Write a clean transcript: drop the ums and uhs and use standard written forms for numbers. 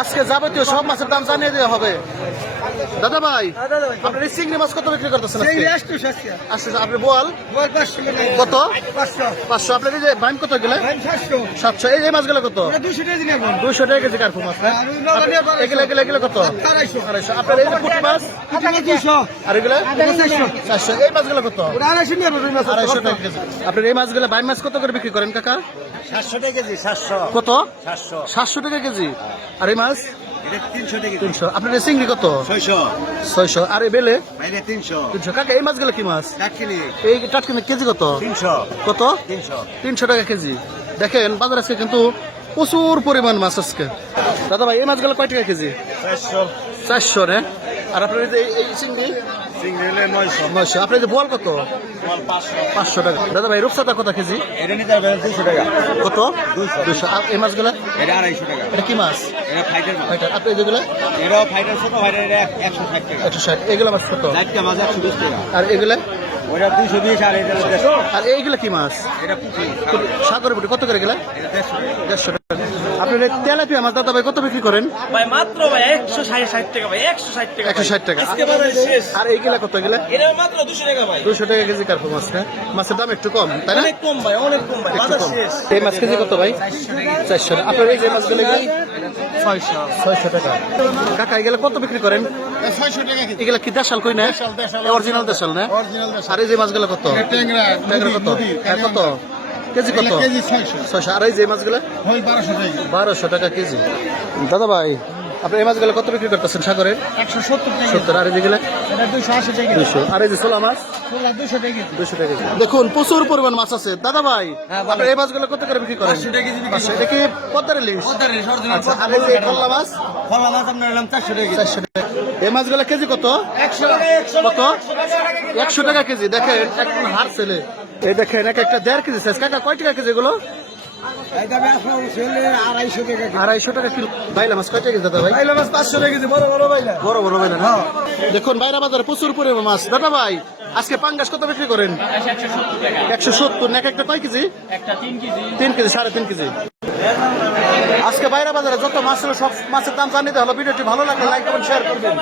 আজকে যাবতীয় সব মাছের দাম জানিয়ে দেওয়া হবে। দাদা ভাই, আপনার এই চিংড়ি মাছ কত বিক্রি করতেছেন? আপনি বোয়াল কত? 500। আপনার এই যে বাইম কত গেলে? 700। এই মাছগুলো কত? 200 টাকা কেজি কার্পু মাছ। এগুলো কত? 250। আপনার এই যে পুঁটি মাছ? আর এগুলো 400। এই মাছগুলো কত? 250 টাকা কেজি। আপনার এই মাছগুলো বাইম মাছ কত করে বিক্রি করেন কাকা? 700 টাকা কেজি। 700 কত? 700 700 টাকা কেজি। আর এই মাছ 300 টাকা। 300। আপনার এই চিংড়ি কত? 600। আর এই বেলে 300। কাকা এই মাছগুলো কি মাছ? এই টাটকিনি কেজি কত? 300। কত? 300 টাকা কেজি। দেখেন বাজার আজকে কিন্তু প্রচুর পরিমাণ মাছ আজকে। দাদা ভাই এই মাছগুলো কয় টাকা কেজি? 400 রে। আর আপনার এই চিংড়ি? 900। আপনার যে বোয়াল কত? 500 টাকা। দাদা ভাই রূপসাদা কত কেজি? 200 টাকা। কত? 200। আর এই মাছগুলো? 250 টাকা। এটা কি মাছ? ফাইটার মাছ। আপনি যেগুলো? এটাও ফাইটার, ছোট ফাইটার, 160 টাকা। 160। এগুলো মাছ কত? চারটা মাছ 120 টাকা। আর এগুলো? ওটা 220। আর এটা 150। আর এইগুলো কি মাছ? এটা পুঁটি। সাগরের পুঁটি কত করে গেলে? এটা 150 150 টাকা। আপনার তেলাপিয়া মাছ দাদা ভাই কত বিক্রি করেন? ভাই মাত্র ভাই 160 টাকা ভাই, 160 টাকা। 160 টাকা। আজকে বাজার শেষ। আর এইগুলা কত গেলে? এটা মাত্র 200 টাকা ভাই। 200 টাকা কেজি কার্পু মাছ। হ্যাঁ, মাছের দাম একটু কম তাই না? অনেক কম ভাই, অনেক কম ভাই, একটু বাজার কম। শেষ। এই মাছ কেজি কত ভাই? 400 টাকা। আপনার এই যে মাছগুলো 600 টাকা। কাকা এগুলো কত বিক্রি করেন? 600 টাকা কেজি। এগুলা কি দেশাল কই না? অরিজিনাল দেশাল না? আর এই যে মাছগুলো কত? ট্যাংরা কত? হ্যাঁ, কত কেজি? কত? কেজি 600। 600। আর এই যে মাছগুলো? 1200 টাকা। 1200 টাকা কেজি। দাদা ভাই আপনি এই মাছগুলো কত বিক্রি করতেছেন সাগরের? 170 টাকা। 70। আর এই যেগুলো? এটা 280 টাকা। 200। আর এই যে সোলা মাছ? 200 টাকা। 200 টাকা কেজি। দেখুন প্রচুর পরিমাণ মাছ আছে। দাদা ভাই আপনি এই মাছগুলো কত করে বিক্রি করেন? 500 টাকা কেজি। 500। এটা কি পদ্মার ইলিশ? আচ্ছা। আর এই যে কাতলা মাছ? কলা মাছ আপনার নিলাম 400 টাকা। 400 টাকা। এই মাছগুলো কেজি কত? 100 টাকা। কত? 100 টাকা কেজি। দেখেন একদম হার ছেলে। এই দেখেন এক একটা 1.5 কেজি সাইজ। কাকা কয় টাকা কেজি এগুলো? এটা আপনার ছেলে 250 টাকা। 250 টাকা কিলো। বাইলা মাছ কয় টাকা কেজি দাদা ভাই? বাইলা মাছ 500 টাকা কেজি। বড় বড় বাইলা। বড় বড় বাইলা না? দেখুন বাইরা বাজারে প্রচুর পরিমাণ মাছ। দাদা ভাই আজকে পাঙ্গাস কত বিক্রি করেন? 170 না? একটা কয় কেজি? 3 KG, 3.5 KG. আজকে বাইরা বাজারে যত মাছ ছিল সব মাছের দাম জানিতে হলো। ভিডিওটি ভালো লাগলে লাইক করবেন, শেয়ার করবেন।